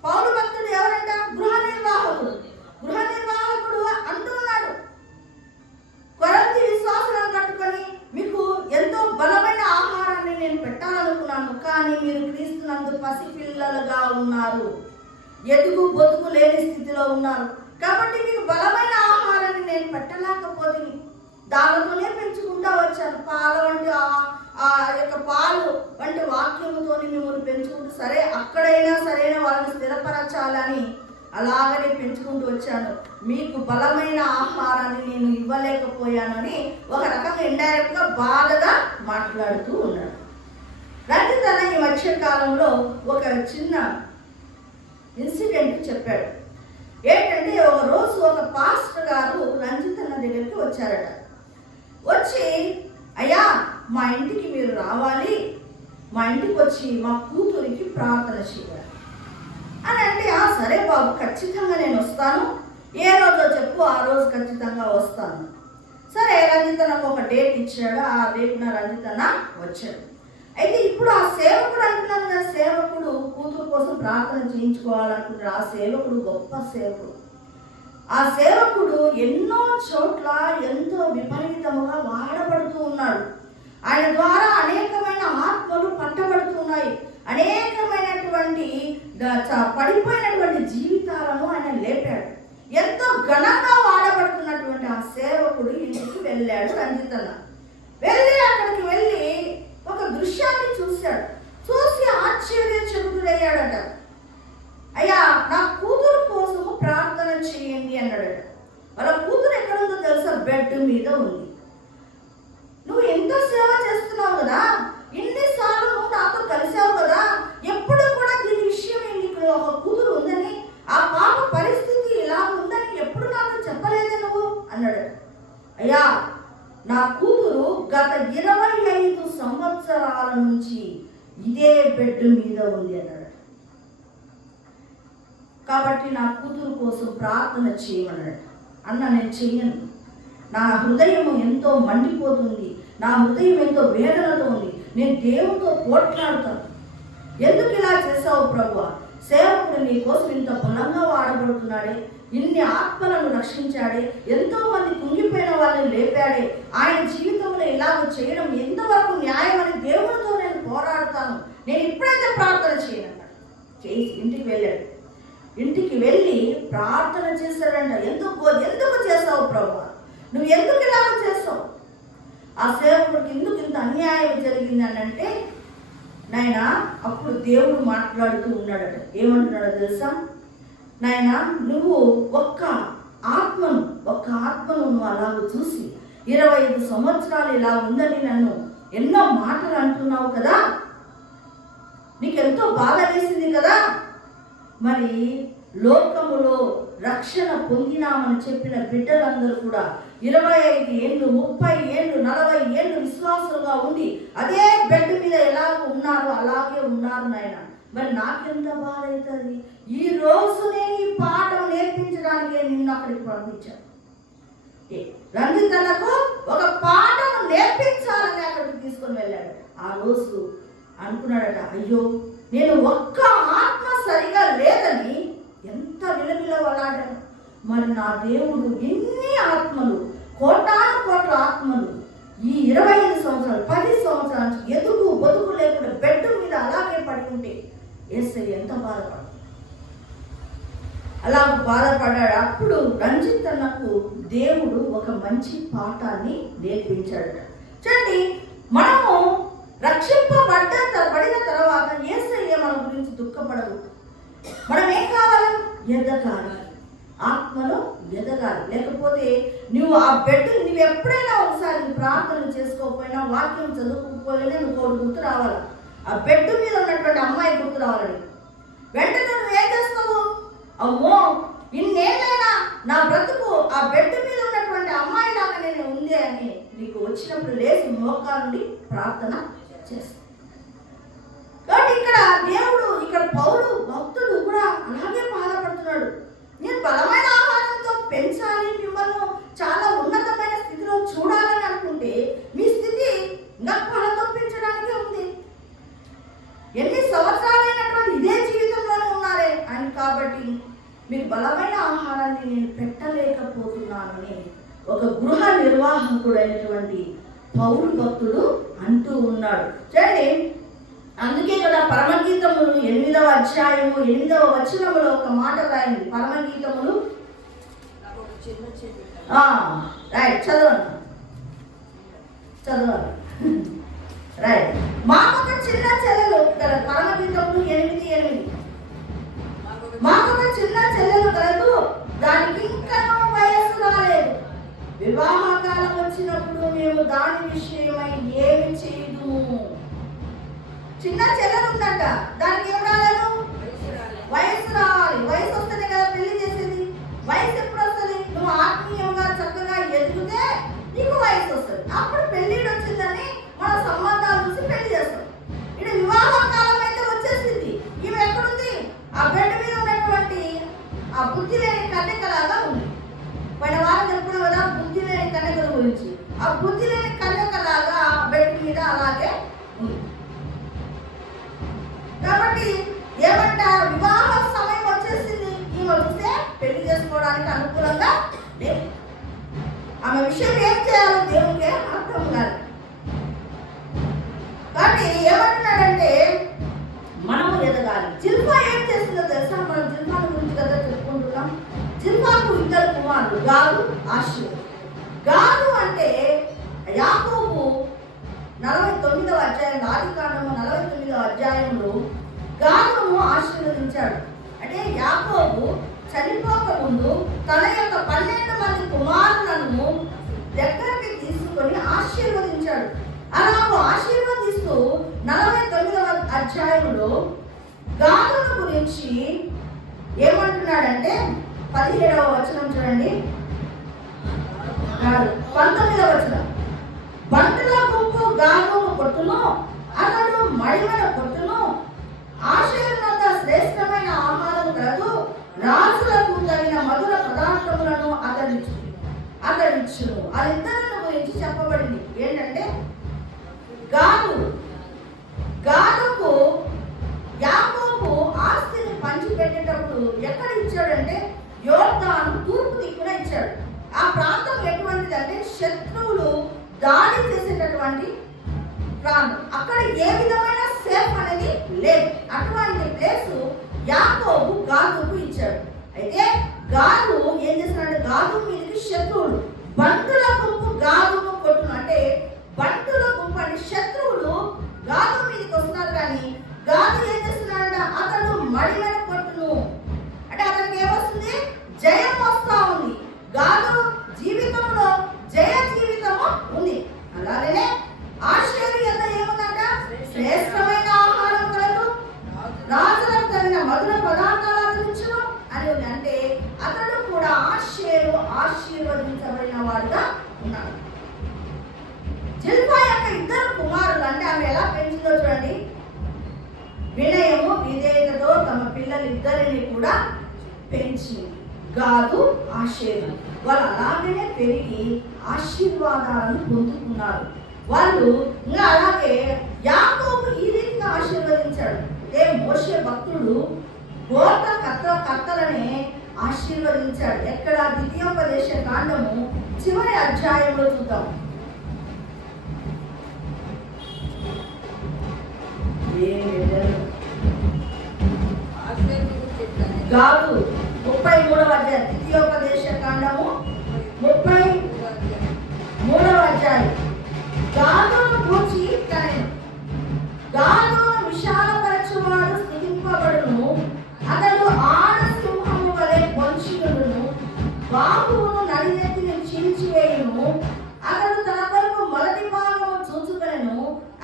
పౌలు భక్తుడు ఎవరంట? గృహ నిర్వాహకుడు. గృహ నిర్వాహకుడు అంటున్నాడు, కొరంథీ విశ్వాసులను కట్టుకొని మీకు ఎంతో బలమైన ఆహారాన్ని నేను పెట్టాలనుకున్నాను, కానీ మీరు క్రీస్తునందు పసిపిల్లలుగా ఉన్నారు, ఎదుగు బొదుగు లేని స్థితిలో ఉన్నారు. కాబట్టి మీకు బలమైన ఆహారాన్ని నేను పెట్టలేకపోతుంది. దానితోనే పెంచుకుంటా వచ్చాను. పాల వంటి ఆ యొక్క పాలు వంటి వాక్యముతో మిమ్మల్ని పెంచుకుంటూ, సరే అక్కడైనా సరైన వాళ్ళని స్థిరపరచాలని అలాగనే పెంచుకుంటూ వచ్చాను. మీకు బలమైన ఆహారాన్ని నేను ఇవ్వలేకపోయానని ఒక రకంగా ఇండైరెక్ట్గా బాధగా మాట్లాడుతూ ఉన్నాడు. రంజిత్ అన్న ఈ మధ్య కాలంలో ఒక చిన్న ఇన్సిడెంట్ చెప్పాడు. ఏంటంటే ఒక రోజు ఒక పాస్టర్ గారు రంజిత్ అన్న దగ్గరికి వచ్చారట. వచ్చి, అయ్యా మా ఇంటికి మీరు రావాలి, మా ఇంటికి వచ్చి మా కూతురికి ప్రార్థన చేయాలి అని అంటే, సరే బాబు ఖచ్చితంగా నేను వస్తాను, ఏ రోజో చెప్పు ఆ రోజు ఖచ్చితంగా వస్తాను. సరే రంజిత్ అన్నకు ఒక డేట్ ఇచ్చాడు. ఆ డేట్న రంజిత్ అన్న వచ్చాడు. అయితే ఇప్పుడు ఆ సేవకుడు అంటున్నాను కదా, సేవకుడు కూతురు కోసం ప్రార్థన చేయించుకోవాలనుకుంటాడు. ఆ సేవకుడు గొప్ప సేవకుడు. ఆ సేవకుడు ఎన్నో చోట్ల ఎంతో విపరీతముగా వాడబడుతూ ఉన్నాడు. ఆయన ద్వారా అనేకమైన ఆత్మలు పట్టబడుతున్నాయి. అనేకమైనటువంటి పడిపోయినటువంటి జీవితాలను ఆయన లేపాడు. ఎంతో ఘనంగా వాడబడుతున్నటువంటి ఆ సేవకుడు ఇంటికి వెళ్ళాడు రంజిత్ అన్న. అక్కడికి వెళ్ళి ఒక దృశ్యాన్ని చూశాడు. చూసి ఆశ్చర్యచకితుడయ్యాడట. అయ్యా నా కూతురు కోసము ప్రార్థన చేయండి అన్నాడట. వాళ్ళ కూతురు ఎక్కడుందో తెలుసా? బెడ్ మీద ఉంది. నువ్వు ఎంత సేవ చేస్తున్నావు కదా, ఇన్నిసార్లు నువ్వు నాతో కలిసావు కదా, ఎప్పుడు కూడా దీని విషయం నీకు ఒక కూతురు ఉందని, ఆ పాప పరిస్థితి ఇలా ఉందని ఎప్పుడు నాకు చెప్పలేదే నువ్వు అన్నాడు. అయ్యా నా కూతురు గత 25 సంవత్సరాల నుంచి ఇదే బెడ్ మీద ఉంది అన్నాడు. కాబట్టి నా కూతురు కోసం ప్రార్థన చేయమన్నాడు. అన్న నేను చెయ్యను, నా హృదయం ఎంతో మండిపోతుంది, నా హృదయం ఎంతో వేదనతో ఉంది, నేను దేవునితో పోట్లాడుతాను. ఎందుకు ఇలా చేసావు ప్రభువా? సేవకుడు నీ కోసం ఇంత బలంగా వాడబడుతున్నాడే, ఇన్ని ఆత్మలను రక్షించాడే, ఎంతో మంది కుంగిపోయిన వాళ్ళని లేపాడే, ఆయన జీవితంలో ఇలాగ చేయడం ఎంతవరకు న్యాయం అని దేవునితో నేను పోరాడుతాను, నేను ఇప్పుడైతే ప్రార్థన చేయనన్నాడు. చేసి ఇంటికి వెళ్ళాడు. ఇంటికి వెళ్ళి ప్రార్థన చేశాడంట. ఎందుకు చేసావు ప్రభువా? నువ్వు ఎందుకు ఇలాగ చేసావు? ఆ సేవకుడికి ఎందుకు ఇంత అన్యాయం జరిగింది అని అంటే, నాయన అప్పుడు దేవుడు మాట్లాడుతూ ఉన్నాడట. ఏమంటున్నాడో తెలుసా? నాయన నువ్వు ఒక్క ఆత్మను నువ్వు అలాగ చూసి 25 సంవత్సరాలు ఇలా ఉందని నన్ను ఎన్నో మాటలు అంటున్నావు కదా, నీకెంతో బాధ వేసింది కదా. మరి లోకములో రక్షణ పొందినామని చెప్పిన బిడ్డలందరూ కూడా 25 ఏళ్ళు, 30 ఏళ్ళు, 40 ఏళ్ళు విశ్వాసులుగా ఉండి అదే బెడ్ మీద ఎలా ఉన్నారు అలాగే ఉన్నారు నాయన. మరి నాకెంత బాధ అవుతుంది. ఈ రోజు నేను ఈ పాఠం నేర్పించడానికే నిన్ను అక్కడికి పంపించాను. రంజిత్ అన్నకు ఒక పాఠం నేర్పించాలని అక్కడికి తీసుకొని వెళ్ళాడు. ఆ రోజు అనుకున్నాడట, అయ్యో నేను ఒక్క ఆత్మ సరిగా లేదని ఎంత విలవిలవలాడాను. మరి నా దేవుడు ఎన్ని ఆత్మలు, కోటాను కోట్ల ఆత్మలు ఈ 25 సంవత్సరాలు 10 సంవత్సరాల నుంచి ఎదుగు బతుకు లేకుండా బెడ్ మీద అలాగే పడి ఉంటే యేసయ్య ఎంత బాధపడ్డాడు. అలా బాధపడ్డాడు. అప్పుడు రంజిత్ అన్నకు దేవుడు ఒక మంచి పాఠాన్ని నేర్పించాడు. చూడండి, మనము రక్షింపబడిన తర్వాత యేసయ్య మన గురించి దుఃఖపడదు. మనం ఏం కావాలి? ఎదగాలి, ఆత్మలో ఎదగాలి. లేకపోతే నువ్వు ఆ బెడ్ నువ్వు ఎప్పుడైనా ఒకసారి ప్రార్థన చేసుకోకపోయినా, వాక్యం చదువుకోకపోయినా నువ్వు గుర్తు రావాలి. ఆ బెడ్ మీద ఉన్నటువంటి అమ్మాయి గుర్తు రావాలని వెంటనే నువ్వు ఏం చేస్తావు? అమ్మో ఇన్నేళ్ళైనా నా బ్రతుకు ఆ బెడ్ మీద ఉన్నటువంటి అమ్మాయి లాగా నేను ఉంది అని నీకు వచ్చినప్పుడు లేచి మోకాలుండి ప్రార్థన చేస్తావు. కాబట్టి ఇక్కడ పౌలు భక్తుడు కూడా అలాగే బాధపడుతున్నాడు. నేను బలమైన ఆహారంతో పెంచాలి, మిమ్మల్ని చాలా ఉన్నతమైన స్థితిలో చూడాలని అనుకుంటే మీ స్థితి ఇంకా పళ్ళతో పెంచడానికే ఉంది. ఎన్ని సంవత్సరాలైనటువంటి ఇదే జీవితంలోనే ఉన్నారే అని. కాబట్టి మీకు బలమైన ఆహారాన్ని నేను పెట్టలేకపోతున్నానని ఒక గృహ నిర్వాహకుడైనటువంటి పౌలు భక్తుడు అంటూ ఉన్నాడు. చూడండి, అందుకే కదా పరమగీతములు 8వ అధ్యాయము 8వ వచనములో ఒక మాట రాయింది. పరమగీతములు రైట్ చదవండి. చదవాలి. రైట్. మాకొక చిన్న చెల్లెలు పరమగీతములు 8:8. మాకొక చిన్న చెల్లెలు కలదు, దానికి ఇంకా వయస్సు రాలేదు. వివాహకాలం వచ్చినప్పుడు మేము దాని విషయమై ఏమి చేయదు. చిన్న చెల్లెలు ఉందంట, దానికి ఏం రాలేదు? వయస్సు రావాలి. వయసు వస్తేనే కదా పెళ్లి చేసేది. వయసు ఎప్పుడు వస్తుంది? నువ్వు ఆత్మీయంగా చక్కగా ఎదిగితే నీకు వయసు వస్తుంది. అప్పుడు పెళ్లిడు వచ్చిందని మన సంబంధాలు చూసి పెళ్లి చేస్తాం. ఇక్కడ వివాహ కాలం అయితే వచ్చేసింది. ఈమె ఎక్కడుంది? ఆ బెడ్ మీద ఉన్నటువంటి ఆ బుద్ధి లేని కన్యకలాగా ఉంది. పైన వారం చెప్పుకున్నాం కదా బుద్ధి లేని కన్యకల గురించి. ఆ బుద్ధి లేని కన్యకలాగా బెడ్ మీద అలాగే ఉంది. కాబట్టి ఏమంట, వివాహ సమయం వచ్చేసింది. ఈమె చూస్తే పెళ్లి చేసుకోవడానికి అనుకూలంగా లేదు. ఆమె విషయం ఏం చేయాలో దేవునికే అర్థం కాదు. కాబట్టి ఏమంటున్నాడంటే మనము ఎదగాలి. జిల్పా ఏం చేసిందో తెలుసా? మనం జిల్పాల గురించి కదా చెప్పుకుంటున్నాం. జిల్పాకు 2 కుమారులు, గాదు, ఆషేరు. గాదు అంటే యాకోబు 49వ అధ్యాయం, ఆదికాండము 49వ అధ్యాయంలో గాదును ఆశీర్వదించాడు. అంటే యాకోబు చనిపోక ముందు తన యొక్క 12 మంది కుమారులను దగ్గరికి తీసుకొని ఆశీర్వదించాడు. అలాగూ ఆశీర్వదిస్తూ 49వ అధ్యాయంలో గాదును గురించి ఏమంటున్నాడంటే 17వ వచనం చూడండి, 19వ వచనం. బంటుల గుంపు గాదును కొట్టును, అతడు మడిమన కొట్టును. ఆశీర్వాద శ్రేష్టమైన ఆహారం కలదు, రాజులకు తగిన మధుర పదార్థములను అతడిచ్చును. వాళ్ళిద్దరిని గురించి చెప్పబడింది. ఏంటంటే గాదుకు యాకోబు ఆస్తిని పంచిపెట్టేటప్పుడు ఎక్కడ ఇచ్చాడంటే యోర్దాను తూర్పు దిక్కున ఇచ్చాడు. ఆ ప్రాంతం ఎటువంటిది అంటే శత్రువులు దాడి చేసేటటువంటి ప్రాంతం. అక్కడ ఏ విధమైన సేఫ్ అనేది లేదు. అటువంటి ప్లేస్ యాకోబు గాదుకు ఇచ్చాడు. అయితే గాదు ఏం చేస్తున్నాడు? గాదు మీదకి శత్రువులు బంటుల గుంపు గాదును కొట్టును. అంటే బంటుల గుంపు అంటే శత్రువులు గాదు మీదకి వస్తున్నారు. కానీ గాదు ఏం చేస్తున్నాడంట? అతడు మడిమన కొట్టును. అంటే అతనికి ఏమొస్తుంది? జయం వస్తా ఉంది. గాదు జీవితంలో జయ జీవితము ఉంది. అలాగే ఆషేరు ఎంత ఏముందంట? శ్రేష్టమైన ఆహారం కలదు, రాజులకు తగిన మధుర పదార్థాలు అందించును అని ఉంది. అంటే అతడు కూడా ఆషేరు ఆశీర్వదించబడిన వాడుగా ఉన్నాడు. జిల్పా యొక్క 2 కుమారులు, అంటే ఆమె ఎలా పెంచిందో చూడండి. వినయము విధేయతతో తమ పిల్లలిద్దరిని కూడా పెంచింది. గాదు, ఆషేరు వాళ్ళు అలాగనే పెరిగి ఆశీర్వాదాలను పొందుకున్నారు. వాళ్ళు ఇంకా అలాగే యాకోబు ఈ రీతిగా ఆశీర్వదించాడు. మోషే భక్తుడు గోత్ర కర్తలనే ఆశీర్వదించాడు. ఎక్కడ? ద్వితీయోపదేశ కాండము చివరి అధ్యాయంలో చూద్దాం. గాదు 33వ అధ్యాయం, ద్వితీయోపదేశ కాండము 33వ అధ్యాయం. గాదును గూర్చి కనెను. గాదును విశాలపరచువాడు స్తుతింపబడును, అతడు ఆడ సింహము వలె పొంచియుండును, బాహువును నడినెత్తిని చీల్చివేయును. అతడు తన కొరకు మొదటి భాగము చూచుకొనెను,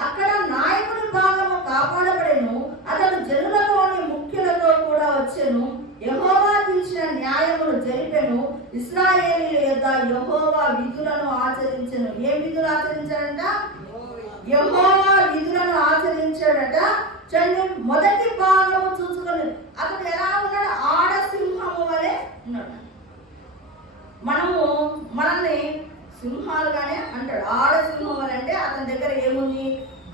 అక్కడ నాయకుని భాగము కాపాడబడెను. అతడు జనులలోని ముఖ్యులతో కూడా వచ్చెను, యెహోవా తీర్చిన న్యాయమును జరిపెను, ఇశ్రాయేలీయుల యొద్ద యెహోవా విధులను ఆచరించెను. ఏ విధులు ఆచరించాడంట? యెహోవా విధులను ఆచరించాడట. చూడండి, మొదటి భాగము చూసుకొని అతడు ఎలా ఉన్నాడు? ఆడ సింహము వలె ఉన్నాడు. మనల్ని సింహాలుగానే అంటాడు. ఆడ సింహం వలె అంటే అతని దగ్గర ఏముంది?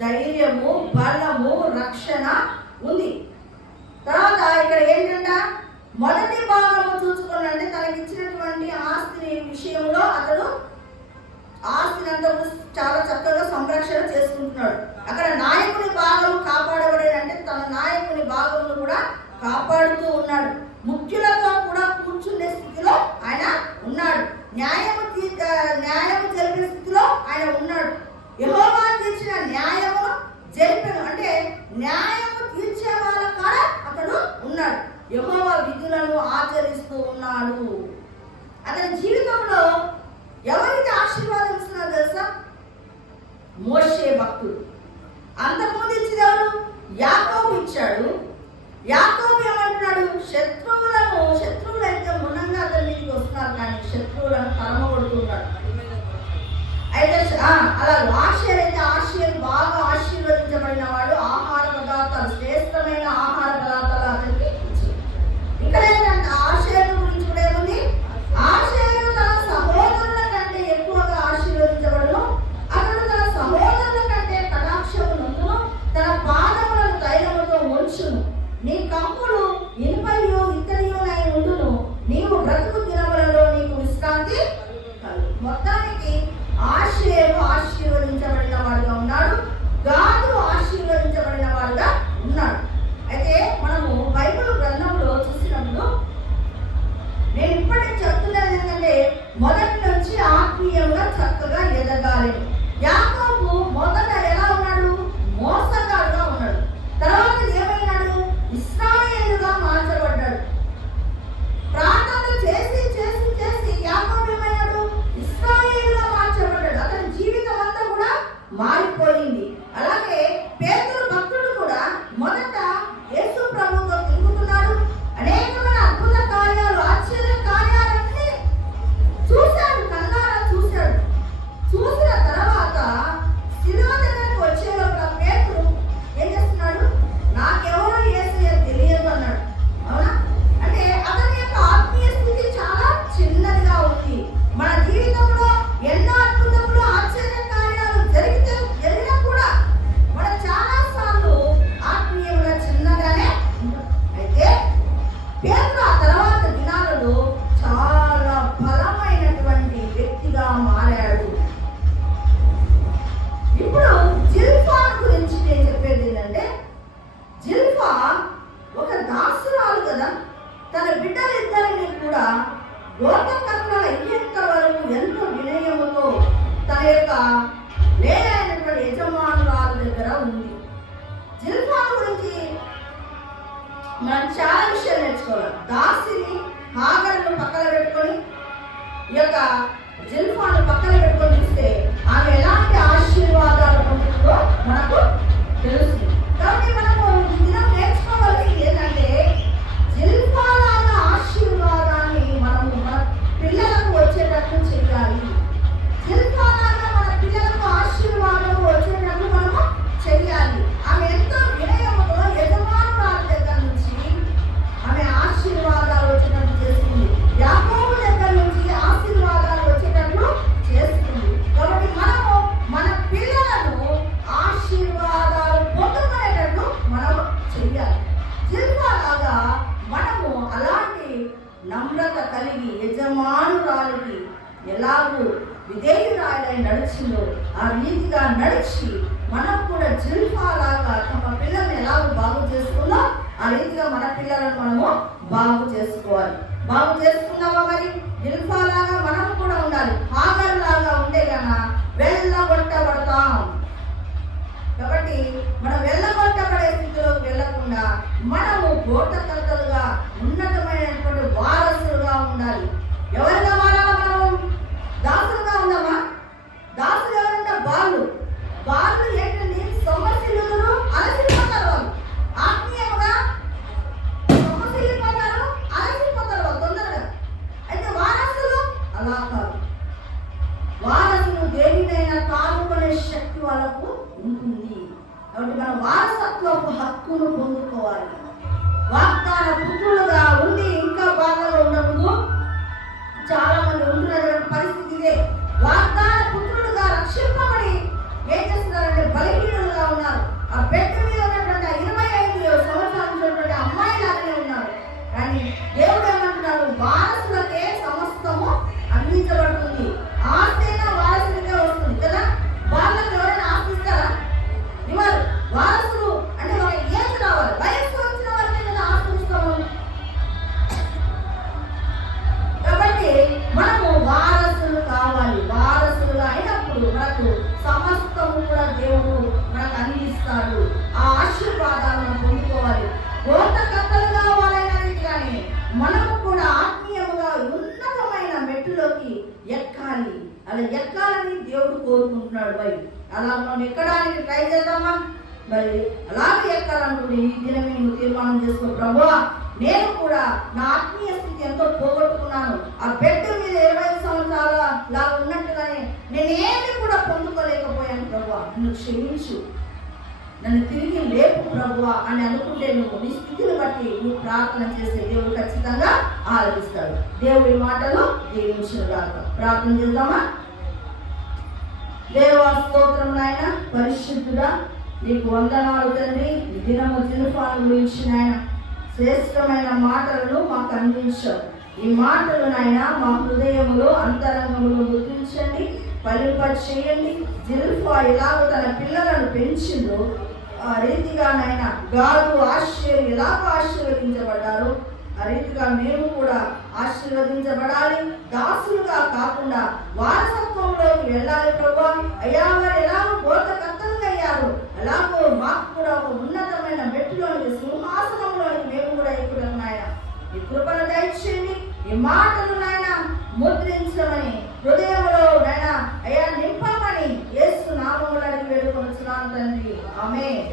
ధైర్యము, బలము, రక్షణ ఉంది. తర్వాత ఇక్కడ ఏంటంట? మొదటి భాగము చూసుకొని అంటే తనకి ఇచ్చినటువంటి ఆస్తి విషయంలో అతడు ఆస్తిని అంతా చాలా చక్కగా సంరక్షణ చేసుకుంటున్నాడు. అక్కడ నాయకుని భాగము కాపాడబడేదంటే తన నాయకుని భాగమును కూడా కాపాడుతూ ఉన్నాడు. ముఖ్యులతో కూడా కూర్చునే స్థితిలో ఆయన ఉన్నాడు. న్యాయము జరిపే స్థితిలో ఆయన ఉన్నాడు. యెహోవా తీర్చిన న్యాయము జరిపెను. అంటే న్యాయము తీర్చే వాళ్ళ కాడ అతడు ఉన్నాడు. యెహోవా విధులను ఆచరిస్తూ ఉన్నాడు. అతని జీవితంలో ఎవరికి ఆశీర్వాదం ఇస్తున్నారు తెలుసా? మోషే భక్తుడు. అంతకుముందు ఇచ్చింది ఎవరు? యాకోబు ఇచ్చాడు. యాకోబు ఏమంటున్నాడు? శత్రువులు అయితే మునంగా అతని మీదకి వస్తున్నారు, కానీ శత్రువులను తరమగొడుతున్నాడు. అయితే అలా ఆశీర్ అయితే బాగా ఆశీర్వదించబడిన వాడు. ఆహార పదార్థాలు, శ్రేష్టమైన ఆహార పదార్థాలు అతనికి ఇచ్చింది. ఇక్కడ ఏంటంటే ఆశీర్ గురించి కూడా ఏముంది? ఆశీర్ తన సహోదరుల కంటే ఎక్కువగా ఆశీర్వదించబడును. అతడు తన సహోదరుల కంటే కటాక్షము నందును. తన పాదములను తైలముతో ముంచును. నీ కంపులు ఇనుపయో ఇత్తడియో ఉండును. నీవు బ్రతుకు దినములలో నీకు విశ్రాంతి కలుగు. మొత్తానికి ఆశీర్వదించబడిన వాడుగా ఉన్నాడు. గాదు ఆశీర్వదించబడిన వాడుగా ఉన్నాడు. అయితే మనము బైబిల్ గ్రంథంలో చూసినప్పుడు నేను ఇప్పటికి చెప్తున్నది ఏంటంటే, మొదటి నుంచి ఆత్మీయంగా చక్కగా ఎదగాలి. యాకోబు మొదట ఎలా ఉన్నాడు? మోసగాడుగా ఉన్నాడు. తర్వాత ఏమైనాడు? ఇశ్రాయేలుగా మార్చబడ్డాడు. ప్రార్థనలు చేసి చేసి చేసి యాకోబు ఏమైనాడు? ఇశ్రాయేలుగా మార్చబడ్డాడు. అతని జీవితం అంతా కూడా మారిపోయింది. అలాగే పేతురు భక్తుడు కూడా మొదట యేసు ప్రభువుతో తిరుగుతున్నాడు. అనేకమైన అద్భుత కార్యాలు, ఆశ్చర్య కార్యాలన్నీ చూశాడు, కళ్ళారా చూశాడు. చూసిన తర్వాత శిలువ దగ్గరికి వచ్చేలోపల పేతురు ఏం చేస్తున్నాడు? నాకెవరో యేసయ్య తెలియదు అన్నాడు. అవునా? అంటే అతని యొక్క ఆత్మీయ స్థితి చాలా చిన్నదిగా ఉంది. మన జీవితంలో ఎన్నో అద్భుతములు, ఆశ్చర్య కార్యాలు జరిగినా కూడా మనం చాలా సార్లు ఆత్మీయంగా చిన్నగానే ఉంటాం. అయితే పేతురు ఆ తర్వాత దినాలలో చాలా బలమైనటువంటి వ్యక్తిగా మారాడు. ఇప్పుడు జిల్ఫా గురించి నేను చెప్పేది ఏంటంటే, జిల్ఫా ఒక దాసురాలు కదా. తన బిడ్డలిద్దరిని కూడా గోతకర్రల అయ్యేంత వరకు ఎంతో వినయముతో తన యొక్క లేనటువంటి యజమానురాలు దగ్గర ఉంది. జిల్ఫా గురించి మనం చాలా విషయాలు నేర్చుకోవాలి. దాసిని హాగరును పక్కన పెట్టుకొని ఈ యొక్క జిల్ఫాను పక్కన పెట్టుకొని చూస్తే ఆమె ఎలాంటి ఆశీర్వాదాలు పొందుతుందో మనకు తెలుసు. కాబట్టి మనము ఈ దినం నేర్చుకోవాల్సింది ఏంటంటే, జిల్ఫాలాగా ఆశీర్వాదాన్ని మనము మన పిల్లలకు వచ్చేటట్లు చేయాలి. జిల్ఫాలాగా మన పిల్లలకు ఆశీర్వాదం వచ్చేటట్లు మనము చేయాలి. ఆమె ఎంతో వినయముతో యజమానురాల దగ్గర నుంచి ఆమె ఆశీర్వాదాలు వచ్చేటట్లు చేస్తుంది. యాకోబు దగ్గర నుంచి ఆశీర్వాదాలు వచ్చేటట్లు చేస్తుంది. కాబట్టి మనము మన పిల్లలను ఆశీర్వాదాలు పొందుకునేటట్లు మనము చెయ్యాలి. జిల్ఫాలాగా మనము అలాంటి నమ్రత కలిగి యజమానురాలికి ఎలాగూ విధేయురాలై నడిచిందో ఆ రీతిగా నడిచి మనం కూడా జిల్ఫాలాగా తమ పిల్లల్ని ఎలాగో బాగు చేసుకుందో ఆ రీతిగా మన పిల్లలను మనము బాగు చేసుకోవాలి. బాగు చేసుకున్నావా? మరి జిల్ఫాలాగా మనం కూడా ఉండాలి. హాగర్ లాగా ఉంటే కన్నా వెళ్ళగొట్టబడతాం. కాబట్టి మనం వెళ్ళగొట్టబడే స్థితిలోకి వెళ్ళకుండా మనము గోటకర్తలుగా ఉన్నతమైనటువంటి వారసులుగా ఉండాలి. ఎవరిగా మారాలా? మనం దాసులుగా ఉందామా? దాసులు ఎవరంటే వాళ్ళు ఏంటండి? సొమ్మసిల్లులు, అలసిపోతారు. వాళ్ళు ఆత్మీయంగా సొమ్మసిల్లిపోతారు, అలసిపోతారు వాళ్ళు తొందరగా. అయితే వారసులు అలా కాదు. వారసులు దేనినైనా కాదుకునే శక్తి వాళ్ళకు ఉంటుంది. కాబట్టి మన వారసత్వపు హక్కును పొందుకోవాలి. వాగ్దాన పుత్రులుగా ఉండి ఇంకా బాధలో ఉండకూడదు. చాలా మంది ఉంటున్నటువంటి పరిస్థితి ఇదే. వాగ్దాన పుత్రులుగా రక్షింపబడి ఏం చేస్తున్నారంటే బలహీనులుగా ఉన్నారు. ఆ బెడ్ మీద ఉన్నటువంటి 25 సంవత్సరాల ఉన్నటువంటి అమ్మాయి లాగానే ఉన్నారు. కానీ దేవుడు ఏమంటున్నారు? వారసులకే సమస్తము అందించబడుతుంది. ఆస్తైనా వారసులకే వస్తుంది కదా. వాళ్ళకి ఎవరైనా ఆస్తిస్తారా? ఇవ్వరు. వారసులు అంటే ఒక ఏజ్ రావాలి, వయస్సు వచ్చిన వాడువై. అలా మనం ఎక్కడానికి ట్రై చేద్దామా? మరి అలాగే ఎక్కాలనుకుని ఈ దినం మేము తీర్మానం చేసుకో, ప్రభువా నేను కూడా నా ఆత్మీయ స్థితి ఎంతో పోగొట్టుకున్నాను. ఆ బెడ్ మీద 25 సంవత్సరాల లాగా ఉన్నట్టుగానే నేనేమి కూడా పొందుకోలేకపోయాను ప్రభువా, నన్ను క్షమించు, నన్ను తిరిగి లేపు ప్రభువా అని అనుకుంటే నువ్వు నీ స్థితిని బట్టి నువ్వు ప్రార్థన చేస్తే దేవుడు ఖచ్చితంగా ఆలపిస్తాడు. దేవుడి మాటలు దీవించుగాక. ప్రార్థన చేద్దామా? దేవా స్తోత్రం నాయన, పరిశుద్ధుడా నీకు వందనాలు తండ్రి. ఈ దినము తుఫాను గురించి నాయన శ్రేష్టమైన మాటలను మాకు అందించారు. ఈ మాటలు నాయన మా హృదయములో అంతరంగములో గుర్తించండి, ఫలింప చేయండి. జిల్ఫా ఎలాగో తన పిల్లలను పెంచిందో ఆ రీతిగా నాయన గాడు ఎలాగో ఆశీర్వదించబడ్డారు, ఆ రీతిగా మేము కూడా ఆశీర్వదించబడాలి. దాసులుగా కాకుండా వారసత్వంలోకి వెళ్ళాలి ప్రభువా. అయ్యా వారు ఎలాగో బోధకర్తలుగా అయ్యారు, అలాగో మాకు కూడా ఒక ఉన్నతమైన మెట్టులోనికి సింహాసనంలోనికి మేము కూడా ఎక్కుదాం నాయన. ఈ కృపను దయచేయండి. ఈ మాటలు నాయన ముద్రించమని హృదయంలో నాయన అయ్యా నింపమని యేసు నామములో వేడుకొనుచున్నాను తండ్రి. ఆమేన్.